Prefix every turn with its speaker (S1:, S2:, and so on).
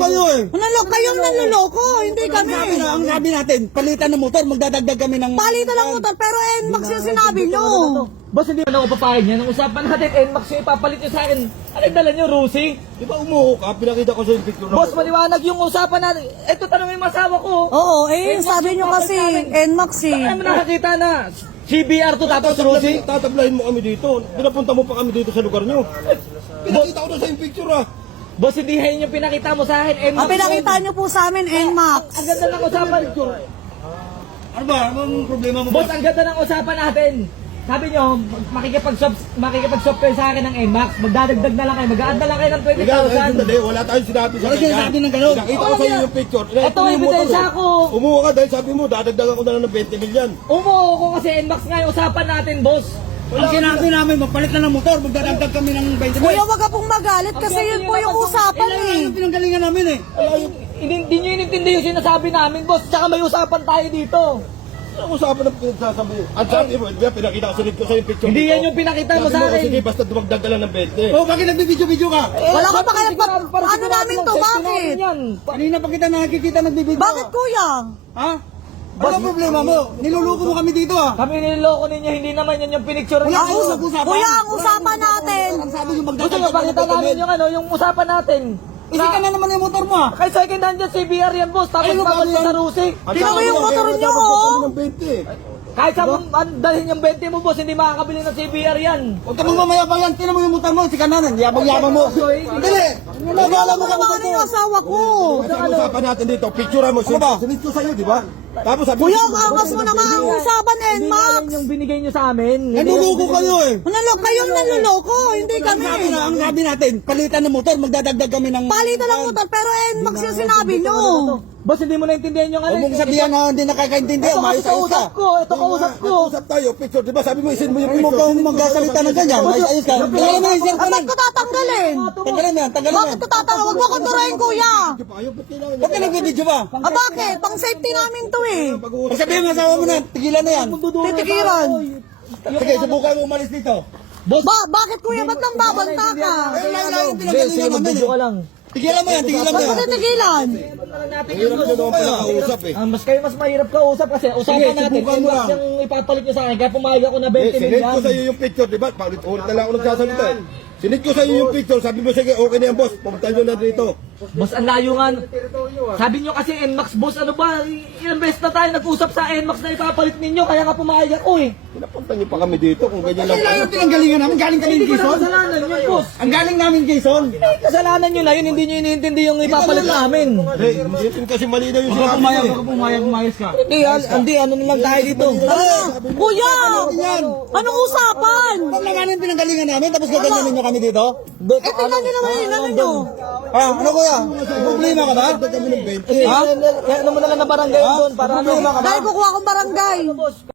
S1: kayo eh.
S2: Kayong nanloloko, hindi kami.
S1: Ang sabi natin, palitan ng motor, magdadagdag kami ng...
S2: Palitan ng motor, pero NMAX yung sinabi nyo.
S3: Boss, hindi na ako papayag niya. Nung usapan natin, NMAX yung ipapalit nyo sa akin. Ano yung dala nyo, Rusi?
S1: Di ba umuho ka? Pinakita ko sa yung picture.
S3: Boss, maliwanag yung usapan natin. Eto, tanongin yung masawa ko.
S2: Oo, sabi nyo kasi, NMAX eh.
S3: Ano mo nakakita na? CBR to tapos Rusi?
S1: Tatablahin mo kami dito. Pinapunta mo pa kami dito sa lugar nyo. Pinakita ko na sa yung picture ah.
S3: Boss, hindi yung pinakita mo sa akin, NMAX.
S2: Ang pinakita nyo po sa amin, NMAX.
S3: Ang ganda ng usapan.
S1: Ano ba? Anong problema mo?
S3: Boss, ang ganda ng usapan natin. Sabi nyo, makikipag-swap kayo sa akin ng NMAX. Magdadagdag na lang kayo. Mag-a-add na lang kayo ng 20,000.
S1: Wala tayong sinabi sa kanya. Wala sinabi ng gano'n. Nakita ko sa iyo yung picture.
S3: Ito, ebidensya ko.
S1: Umuha ka dahil sabi mo, dadagdagan ko na lang ng 20 milyan.
S3: Umuho ko kasi NMAX nga yung usapan natin, boss.
S1: Ang sinabi namin, magpalit na ng motor, magdadagdag kami ng 20 milyan.
S2: Kuya, wag ka pong magalit kasi yun po yung usapan eh.
S1: Yung pinanggalingan namin eh.
S3: Hindi nyo inintindi yung sinasabi namin, boss. Tsaka may usapan tayo dito.
S1: Ang usapan ng pinagsasabi. Ang sabi mo, pinakita ko ko sa yung picture.
S3: Hindi yan yung pinakita mo sa akin.
S1: Sige, basta dumagdag ka lang ng 20. Oh, bakit nagbibidyo-video ka?
S2: Wala ka pa kaya ano namin to, bakit?
S1: Kanina pa kita nakikita nagbibidyo.
S2: Bakit kuya?
S1: Ha? Ano problema mo? Niluluko mo kami dito ah.
S3: Kami niloloko ninyo, hindi naman yan yung pinicture
S1: Wala
S3: ninyo.
S1: kayo nag-usapan.
S2: Kuya, ang usapan natin.
S1: Ang sabi yung
S3: Gusto
S1: magdadagdag
S3: nyo pakita namin yung usapan natin.
S1: Isi ka na naman yung motor mo ah.
S3: Kay second hand yan, CBR yan, boss. Tapos
S1: Ayun,
S3: papalit
S1: bago yan.
S3: sa Rusi.
S2: Tingnan mo yung motor nyo, oh.
S1: Ng 20.
S3: Kahit sa dalhin yung 20 mo, boss, hindi makakabili ng CBR yan.
S1: Huwag ka mong mamayabang yan. Tingnan mo yung motor mo. Si kananan. Yabang-yabang mo. Dali. Nagala mo ka
S2: Ano
S1: motor
S2: yung
S1: mo.
S2: asawa ko?
S1: Kasi ang usapan natin dito, picture mo. Ano ba? Sinit ko sa'yo, di ba? Tapos sabi
S2: Kuya, ang angas mo naman ang usapan,
S3: Hindi nga
S2: NMAX.
S3: yan yung binigay nyo sa amin.
S1: Naluluko kayo eh.
S2: Kayong nanloloko, hindi kami.
S1: Ang sabi natin, palitan ng motor, magdadagdag kami ng...
S2: Palitan ng motor, pero NMAX yung sinabi nyo.
S3: Boss, hindi mo naintindihan yung
S1: Huwag mong sabihan na hindi nakakaintindi.
S3: Ito kasi
S1: Umayos ayos ka.
S3: kausap ko, ito kausap ko.
S1: Usap tayo, picture. Di ba sabi mo, isin mo yung picture. Huwag kang magkasalita ng ganyan. Ayos ka. Tanggalin mo yung cellphone.
S2: Ba't ko tatanggalin?
S1: Tanggalin mo yan, tanggalin mo
S2: Bakit
S1: yan.
S2: ko tatanggalin? Huwag mo ko turahin, kuya.
S1: Ba't ka nagbibidyo ba?
S2: Bakit? Pang safety namin to eh.
S1: Pag sabihin mo, asawa mo na, tigilan na yan.
S2: Titigiran.
S1: Sige, subukan mo umalis dito.
S2: Bakit kuya? Ba't nang babanta ka?
S1: Ayun lang yung
S3: Sige,
S1: pinagalingan namin
S3: mag-video ka
S1: eh.
S3: lang.
S1: Tigilan mo yan, tigilan mo
S2: Ba't
S1: yan.
S2: ko titigilan?
S1: Hirap nyo naman pala kausap eh.
S3: Mas kayo mas mahirap kausap kasi usapan
S1: Sige,
S3: natin.
S1: subukan mo
S3: NMAX
S1: lang.
S3: yung ipapalit nyo sa akin. Kaya pumayag ako na 20
S1: Sinit ko
S3: million.
S1: sa iyo yung picture, di ba? Paulit-ulit na lang ako nagsasalita eh. Sinit ko sa iyo yung picture, sabi mo, sige, okay na yan boss, pumunta nyo na dito.
S3: Boss, ang layo nga. Sabi nyo kasi NMAX, boss, ano ba? Ilang beses na tayo nag-usap sa NMAX na ipapalit ninyo. Kaya nga pumayag ako eh.
S1: Pinapunta nyo pa kami dito kung ganyan lang.
S2: Ano
S1: Kailan yung pinanggalingan namin? Galing kami
S3: Hindi ko na
S1: Quezon?
S3: kasalanan yun, boss.
S1: Ang galing namin Quezon?
S3: Kasalanan nyo na yun, hindi nyo iniintindi yung ipapalit namin.
S1: Hindi kasi malinaw yung sinabi mo eh.
S3: Pumayag ka. Hindi, ano na lang tayo dito.
S2: Kuya! Anong usapan?
S1: Pag naman yung pinanggalingan namin, tapos gaganyanin nyo kami dito?
S2: Tingnan nyo naman yun, ano nyo?
S1: Ano kuya? Problema ka ba?
S3: Ano mo na lang na barangay doon para ano.
S2: Dahil kukuha akong barangay.